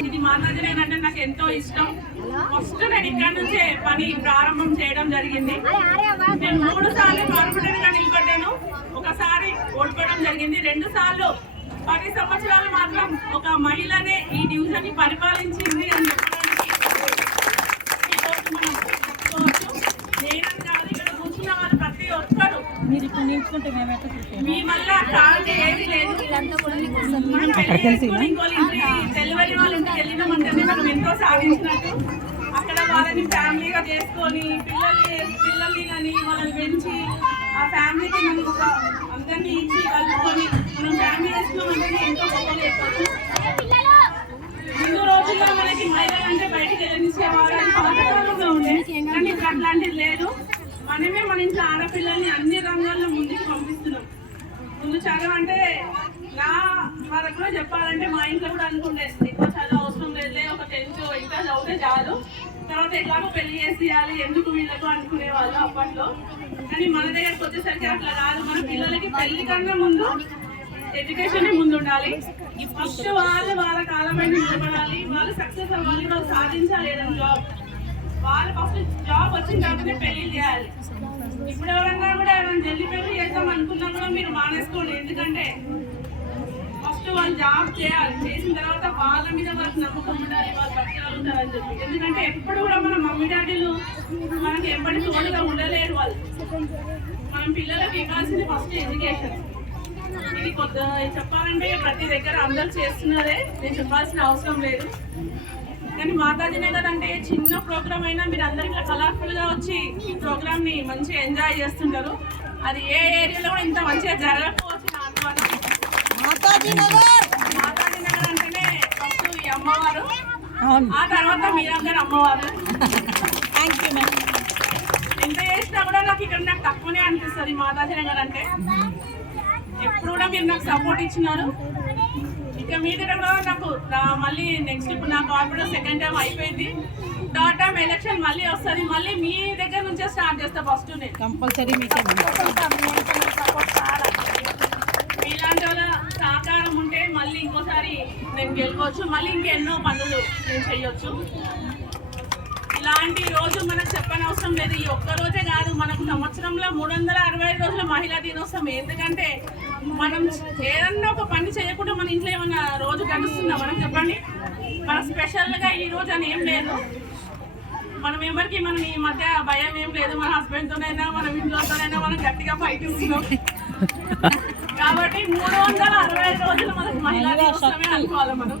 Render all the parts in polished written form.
ఇది మాతాజీ అంటే నాకు ఎంతో ఇష్టం. ఫస్ట్ నేను ఇక్కడ నుంచే పని ప్రారంభం చేయడం జరిగింది. నేను 3 సార్లు కార్పొరేటర్ గా నిలబడ్డాను. ఒకసారి ఓడిపోవడం జరిగింది. 2 సార్లు 10 సంవత్సరాలు మాత్రం ఒక మహిళనే ఈ డివిజన్ ని పరిపాలించింది అని చెప్పడానికి ఈరోజు మనం చెప్పుకోవచ్చు. నేనని కాదు, ఇక్కడ కూర్చున్న వాళ్ళు ప్రతి ఒక్కరు మీ వల్ల కాదు ఏది లేదు. డెలివరీ వాళ్ళ ఇంటికి వెళ్ళినామంటేనే మనం ఎంతో సాధించినట్టు. అక్కడ వాళ్ళని ఫ్యామిలీగా చేసుకొని పిల్లల్ని కానీ వాళ్ళని పెంచి ఆ ఫ్యామిలీకి మనం ఒక అందరినీ ఇచ్చి కలుపుకొని మనం ఫ్యామిలీ చేసుకున్నామంటేనే ఎంతో గొప్పగా చెప్పచ్చు. ముందు రోజుల్లో మనకి మహిళలు అంటే బయటికి వెళ్ళనిచ్చేవారు, పాతకాలంలో ఉండే. కానీ ఇప్పుడు అట్లాంటిది లేదు. మనమే మన ఇంట్లో ఆడపిల్లల్ని అన్ని రంగాల్లో ముందుకు పంపిస్తున్నాం. ముందు చదువు అంటే నా వరకు కూడా చెప్పాలంటే మా ఇంట్లో కూడా అనుకుంటే ఎక్కువ చదువు అవసరం లేదు, ఒక 10th ఇంకా చదివితే చాలు, తర్వాత ఎట్లాగో పెళ్లి చేసేయాలి ఎందుకు వీళ్ళకు అనుకునే వాళ్ళు అప్పట్లో. కానీ మన దగ్గరకు వచ్చేసరికి అట్లా కాదు. మన పిల్లలకి పెళ్లి కన్నా ముందు ఎడ్యుకేషన్ ముందు ఉండాలి. ఫస్ట్ వాళ్ళ కాలమైన నిలబడాలి, వాళ్ళు సక్సెస్ అవ్వాలి, వాళ్ళు సాధించాలి ఏదైనా జాబ్. వాళ్ళు ఫస్ట్ జాబ్ వచ్చిన తర్వాతనే పెళ్లి చేయాలి. ఇప్పుడు ఎవరన్నా కూడా ఏమైనా జల్దీ పెళ్లి చేద్దాం అనుకున్నా కూడా మీరు మానేసుకోండి. ఎందుకంటే ఫస్ట్ వాళ్ళు జాబ్ చేయాలి, చేసిన తర్వాత వాళ్ళ మీద వాళ్ళకి నమ్మకం ఉండాలి, వాళ్ళు బతకగలుగుతారని చెప్పి. ఎందుకంటే ఎప్పుడు కూడా మన మమ్మీ డాడీలు మనకి ఎప్పటి తోడుగా ఉండలేరు. వాళ్ళు మనం పిల్లలకు ఇవ్వాల్సింది ఫస్ట్ ఎడ్యుకేషన్. ఇది కొత్త చెప్పాలంటే ప్రతి దగ్గర అందరూ చేస్తున్నారే, నేను చెప్పాల్సిన అవసరం లేదు. కానీ మాతాజీ నగర్ అంటే చిన్న ప్రోగ్రామ్ అయినా మీరు అందరు ఇట్లా కలర్ఫుల్ గా వచ్చి ఈ ప్రోగ్రామ్ ని మంచిగా ఎంజాయ్ చేస్తుంటారు. అది ఏ ఏరియాలో కూడా ఇంత మంచిగా జరగకపోవచ్చు నా అనుమానం. మాతాజీ నగర్ అంటేనే ఫస్ట్ ఈ అమ్మవారు, ఆ తర్వాత మీరందరూ అమ్మవారు. ఎంత చేసినా కూడా నాకు ఇక్కడ నాకు తక్కువనే అనిపిస్తుంది మాతాజీ నగర్ అంటే. ఎప్పుడు కూడా మీరు నాకు సపోర్ట్ ఇచ్చినారు. ఇక మీద కూడా నాకు మళ్ళీ నెక్స్ట్ ఇప్పుడు నా కార్పొరేటర్ 2nd టైం అయిపోయింది. 3rd టైం ఎలక్షన్ మళ్ళీ వస్తుంది. మళ్ళీ మీ దగ్గర నుంచే స్టార్ట్ చేస్తా. ఫస్ట్ నేను కంపల్సరీ సపోర్ట్ చాలా మీలాంటి వాళ్ళ సహకారం ఉంటే మళ్ళీ ఇంకోసారి నేను గెలవచ్చు, మళ్ళీ ఇంకెన్నో పనులు నేను చేయొచ్చు. ఇలాంటి రోజు మనకు చెప్పని అవసరం లేదు. ఈ ఒక్క రోజే కాదు, మనకు సంవత్సరంలో 365 రోజుల మహిళా దినోత్సవం. ఎందుకంటే మనం ఏదన్నా ఒక పని చేయకుండా మన ఇంట్లో ఏమన్నా రోజు గడుస్తుందా మనం చెప్పండి. మన స్పెషల్గా ఈ రోజు అని ఏం లేదు. మనం ఎవరికి మనం ఈ మధ్య భయం ఏం లేదు. మన హస్బెండ్తోనైనా మన ఇంట్లోతోనైనా మనం గట్టిగా ఫైట్ ఇస్తున్నాం. కాబట్టి 365 రోజులు మనకు మహిళా దినోత్సవమే అనుకోవాలి మనం.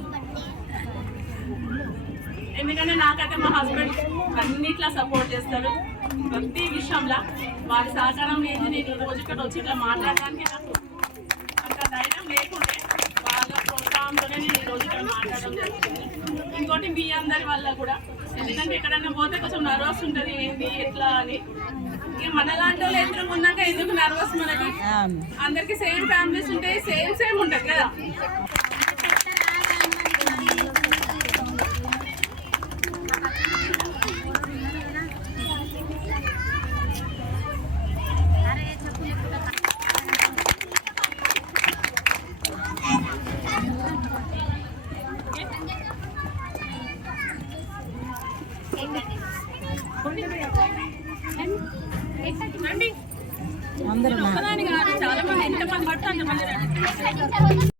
ఎందుకంటే నాకైతే మా హస్బెండ్ అన్నిట్లా సపోర్ట్ చేస్తారు ప్రతి విషయంలో. వారి సహకారం లేదు నేను ఈ రోజు ఇక్కడ వచ్చి ఇట్లా మాట్లాడడానికి నాకు అంత ధైర్యం లేకుంటే వాళ్ళ ప్రోత్సాహంతోనే నేను ఈ రోజు ఇక్కడ మాట్లాడడం జరుగుతుంది. ఇంకోటి మీ అందరి వల్ల కూడా, ఎందుకంటే ఎక్కడైనా పోతే కొంచెం నర్వస్ ఉంటుంది ఏంటి ఎట్లా అని. ఇక మనలాంటి వాళ్ళు ఎదురు ఉన్నాక ఎందుకు నర్వస్ మనకి. అందరికి సేమ్ ఫ్యామిలీస్ ఉంటాయి, సేమ్ ఉంటుంది కదా. అందరూ చాలా మంది ఎంతమంది పడుతుంది.